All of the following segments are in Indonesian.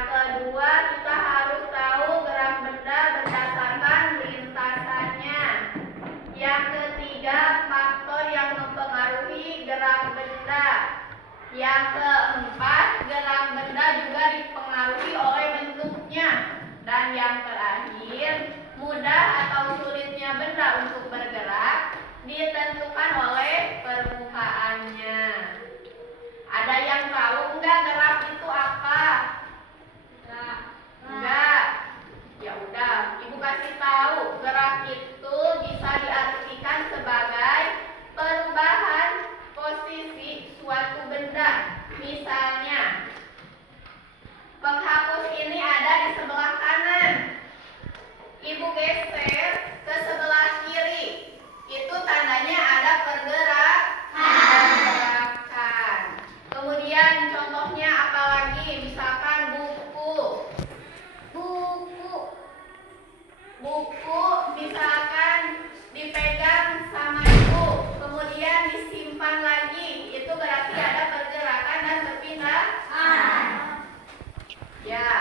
Yang kedua, kita harus tahu gerak benda berdasarkan lintasannya. Yang ketiga, faktor yang mempengaruhi gerak benda. Yang keempat, gerak benda juga dipengaruhi oleh bentuknya. Dan yang terakhir, mudah atau sulitnya benda untuk bergerak ditentukan oleh permukaannya. Ada yang tahu enggak gerak itu apa? Enggak. Ya udah, Ibu kasih tahu. Gerak itu bisa diartikan sebagai perubahan posisi suatu benda. Misalnya, penghapus ini ada di sebelah kanan. Ibu geser ke sebelah kiri. Itu tandanya ada pergerakan. Kemudian contohnya apa lagi? Misalkan buku. Buku misalkan dipegang sama ibu, kemudian disimpan lagi. Itu berarti ada pergerakan dan perpindahan. Ya.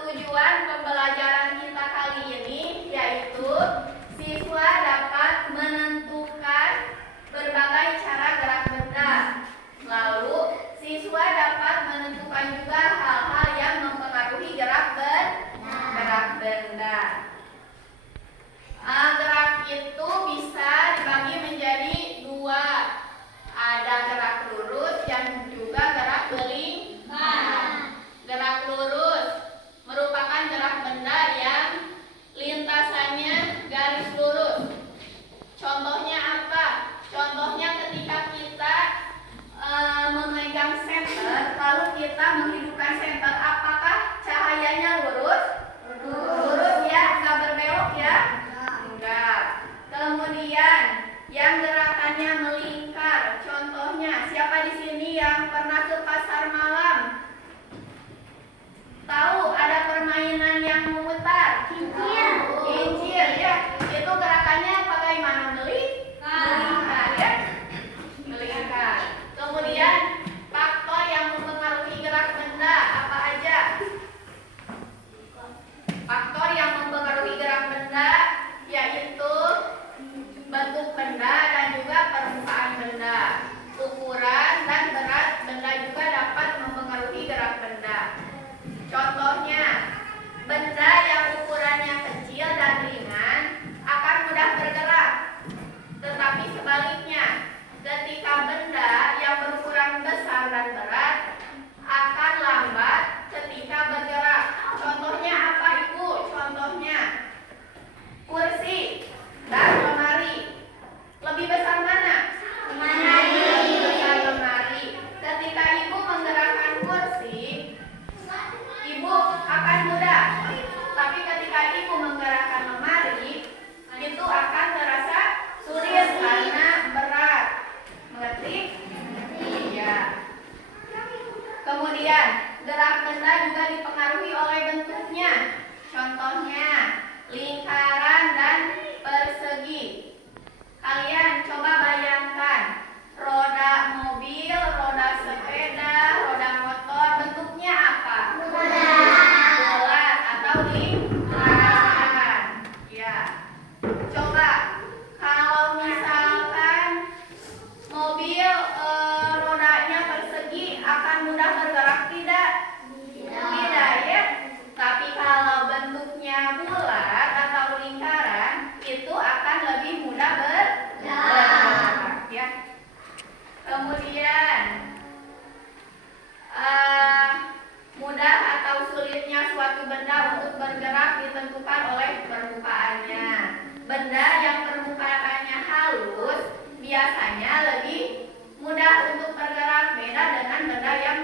Tujuan pembelajaran kita kali ini yaitu siswa dapat menentukan berbagai cara gerak benda. Lalu siswa dapat menentukan juga hal-hal yang mempengaruhi gerak benda. Gerak itu bisa dibagi menjadi dua. Ada gerak lurus yang juga gerak berlimpah. Gerak lurus merupakan gerak benda yang lintasannya garis lurus. Contohnya apa? Contohnya ketika kita memegang senter, lalu kita menghidupkan senter, apakah cahayanya lurus? Lurus ya, nggak berbelok ya? Enggak. Kemudian yang gerakannya melingkar, contohnya siapa di sini yang pernah ke pasar malam? Tahu ada permainan yang memutar? Kincir ya. Itu gerakannya bagaimana? Melingkar ya? Melingkar. Kemudian faktor yang mempengaruhi gerak benda apa aja? Faktor yang mempengaruhi gerak benda yaitu bentuk benda dan juga permukaan benda. Ukuran dan berat benda juga dapat mempengaruhi gerak benda. Contohnya, benda yang ukurannya kecil dan ringan akan mudah bergerak. Tetapi sebaliknya, ketika benda yang berukuran besar dan berat akan lambat ketika bergerak. Contohnya apa Ibu? Contohnya kursi dan lemari. Lebih besar mana? Lemari. Lebih besar lemari. Ketika Ibu menggerakkan kursi, Ibu akan mudah. Tapi ketika Ibu menggerakkan lemari, itu akan terasa sulit karena berat. Mengerti? Iya. Kemudian gerak benda juga dipengaruhi oleh bentuknya. Contohnya lingkaran dan persegi. Kalian coba bayangkan roda mobil, roda sepeda, roda motor, bentuknya apa? Bulat atau lingkaran. Ya. Coba kalau misalkan mobil rodanya persegi akan mudah bergerak tidak? Tidak ya. Tapi kalau bentuknya bulat atau lingkaran itu akan lebih mudah bergerak ya. Kemudian mudah atau sulitnya suatu benda untuk bergerak ditentukan oleh permukaannya. Benda yang permukaannya halus biasanya lebih mudah untuk bergerak, beda dengan benda yang